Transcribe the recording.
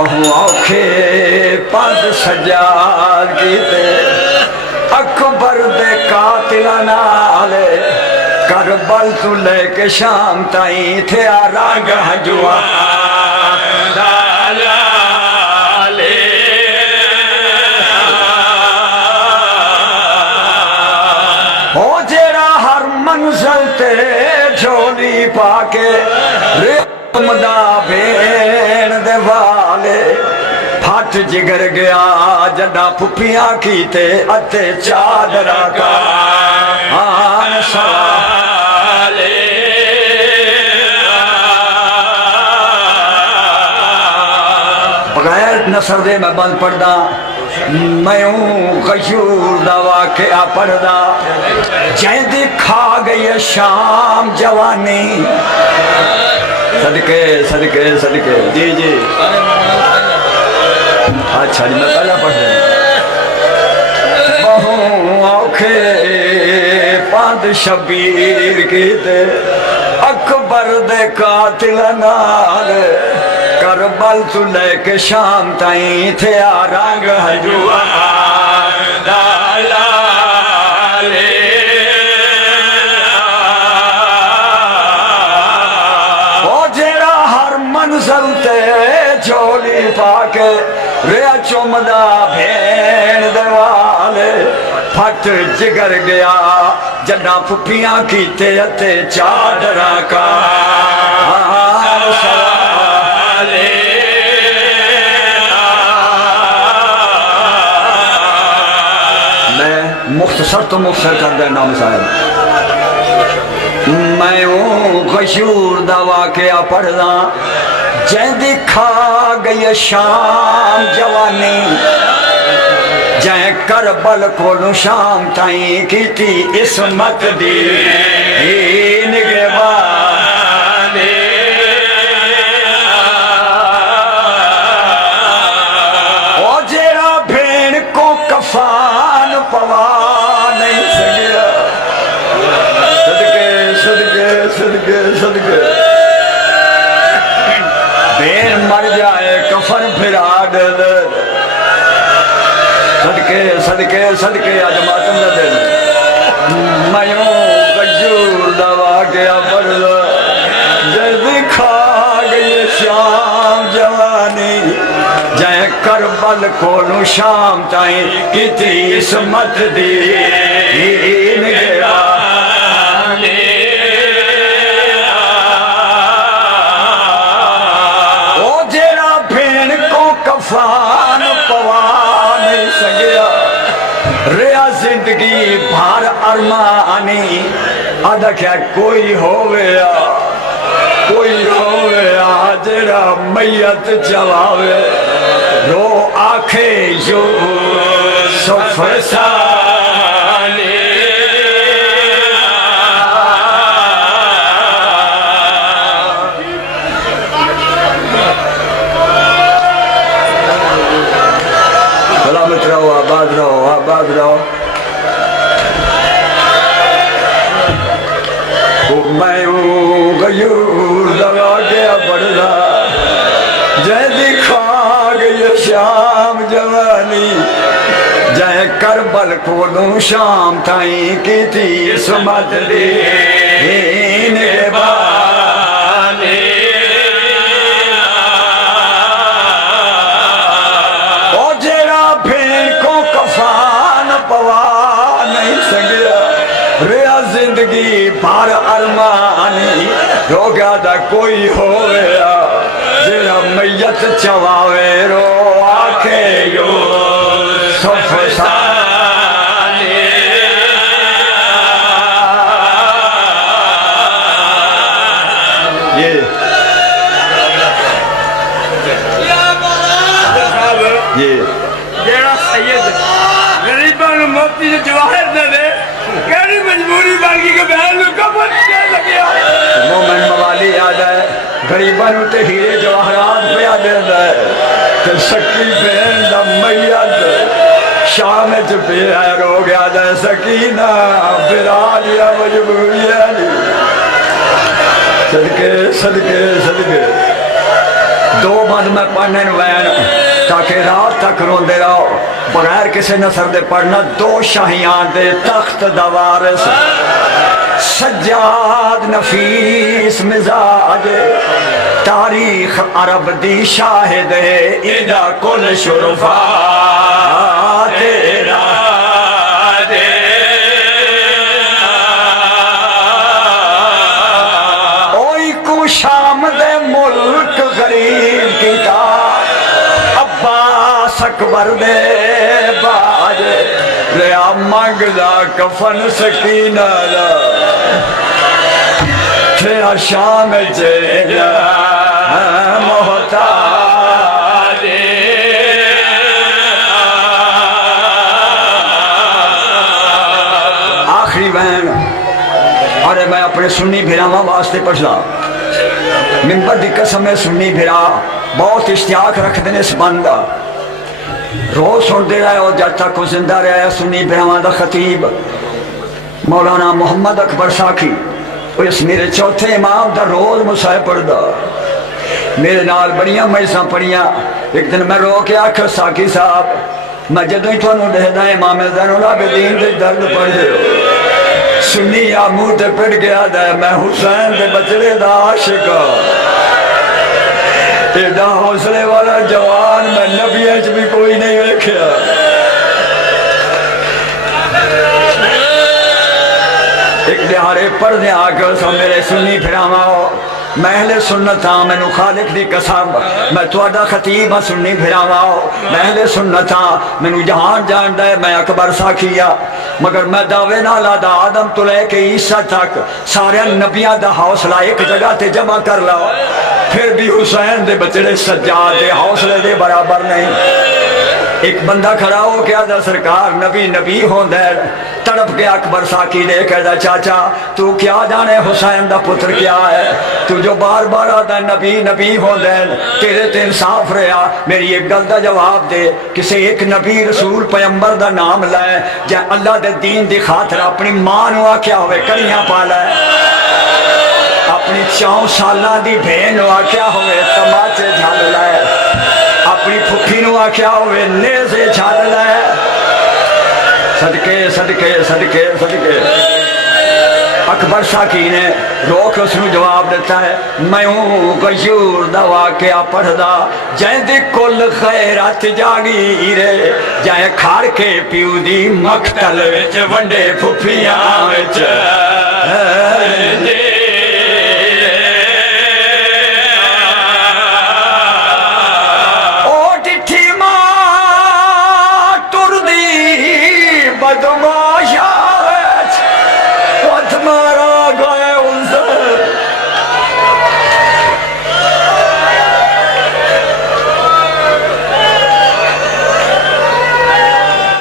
بہو اوکھے پد سجاد کیتے اکبر دے قاتل نال کربل تو لے کے شام تائیں تھے آرانگ ہجوا ہو جیڑا ہر منزل تے جھولی پاکے ریتم دا بین دے والے پھٹ جگر گیا جڈا پھپیاں کیتے اتے چادرہ کا آن سوالے بغیر نصر دے میں بند پڑھدا میں ہوں غیور دا واقعہ پڑھدا جیندی کھا گئی شام جوانی صدقے صدقے صدقے جی جی اچھا جی میں پہلا پڑھ رہا بہوں اوکھے پاند شبیر کیتے اکبر دے قاتل نال کربل تو لے کے شام تائیں تھے آرانگ ہجوا دالالے او جیڑا ہر منزل تے جھولی پاکے ریا چومدہ بھین دوالے پھٹ جگر گیا جڈا پھپیاں کیتے اتے چادرہ کا سوالے میں مختصر تو مختصر کر دینا مسائل میں ہوں غیور دا واقعہ پڑھنا جیندی کھا گئی شام جوانی جائیں کربل کولو شام تائیں کیتی عصمت دی نگہبانی او جیڑا بھین کو کفان پوا نہیں سکیا صدقے صدقے صدقے صدقے بھین مر جائے کفن پھر آڈر صدقے صدقے صدقے آج ماتم نہ دے میوں غیور دوا کیا پڑھا جیسے کھا گئی شام جوانی جائیں کربل کولو شام تائیں کیتی عصمت دی نگرانی او جیڑا بھین کو کفان پوا نہیں سگیا ریا زندگی بھار ارمانی آدھا کیا کوئی ہویا جیڑا میت جواوے رو آنکھے یوسف سالی سلامت رہو آباد رہو آباد رہو میں ہوں غیور دوا گیا پڑھنا جیندی کھا گئی شام جوانی جائیں کربل کولو شام تائیں کیتی عصمت دی نگہبانی او جیڑا بھین کو کفان پوا نہیں سگیا ریا زندگی بھار ارمانی رو گیا دا کوئی ہویا جیڑا میت چواوے رو آنکھے یوسف سالی یہ جیڑا سید غریباں نو موتی جو جواہر دے دے کیڑی مجبوری بن گئی کہ بہن نو کفن دے لگیا مومن موالی یاد ہے غریباں نو تے ہیرے جواہرات پہ یاد ہے تے سکی بہن دا میت شام چ پہ رو گیا دا سکینہ پھرا دیا مجبوریاں صدقے صدقے صدقے دو بند میں پڑھنے وین تاکہ رات تک روندے رہو بغیر کسی نثر دے پڑھنا دو شاہیان دے تخت دا وارث سجاد نفیس مزاج تاریخ عرب دی شاہد ہے ادا کل شرفا تیرا اوئی کو شام دے ملک غریب کیتا عباس اکبر دے باج ریا منگدا کفن سکینہ دا تھیا شام جینا محتاج آخری بہن اور میں اپنے سنی بھیراواں واسطے پڑھلا ممبر دی قسم ہے سنی بھیرا بہت اشتیاق رکھ دینے اس بندہ روز سن دے رہا ہے اور جب تک وہ زندہ رہا ہے سنی بھیراواں دا خطیب مولانا محمد اکبر ساکھی وہ اس میرے چوتھے امام دا روز مسائے پڑھ دا میرے نال بڑیاں مجلساں پڑھیاں ایک دن میں رو کے آکھا ساکھی صاحب میں جدوں ہی تو انہوں دہدا امام زین العابدین دے درد پڑھ دے سنی یا منہ تے پڑھ گیا دا میں حسین دے بچڑے دا عاشق ایڈا حوصلے والا جوان میں نبی اچ بھی کوئی نہیں رکھیا ایک دہارے پردے آکر سو میرے سنی پھراما ہو میں اہل سنت ہاں میں خالق دی قسم میں تواڈا خطیب ہاں سنی پھراما ہو میں اہل سنت ہاں میں جہان جاندا ہے میں اکبر ساکھیا مگر میں دعوے نالا دا آدم تو لے کے عیسیٰ تک سارے نبیاں دا حوصلہ ایک جگہ تے جمع کر لاؤ پھر بھی حسین دے بچڑے سجاد دے حوصلے دے برابر نہیں ایک بندہ کھڑا ہو کیا دا سرکار نبی نبی ہوں دے تڑپ کے اکبر ساکی لے کہہ دا چاچا تو کیا جانے حسین دا پتر کیا ہے تو جو بار بار آدھا نبی نبی ہوں دے تیرے تے انصاف رہا میری ایک گل دا جواب دے کسے ایک نبی رسول پیمبر دا نام لائے جائے اللہ دے دین دی خاطر اپنی ماں نوا کیا ہوئے کڑیاں پالا ہے اپنی 4 سالہ دی بھین نوا کیا ہوئے تماچے جھال لائے اپنی پھپھی نوا کیا ہوئے نیزے جھال لائے صدقے صدقے صدقے صدقے اکبر ساکی نے روک اس نے جواب دیتا ہے میں ہوں غیور دا واقعہ پڑھ دا جائیں دی کل خیرات جاگی رے جائیں کھار کے پیو دی مقتل وچ ونڈے پھپھیاں وچ بدما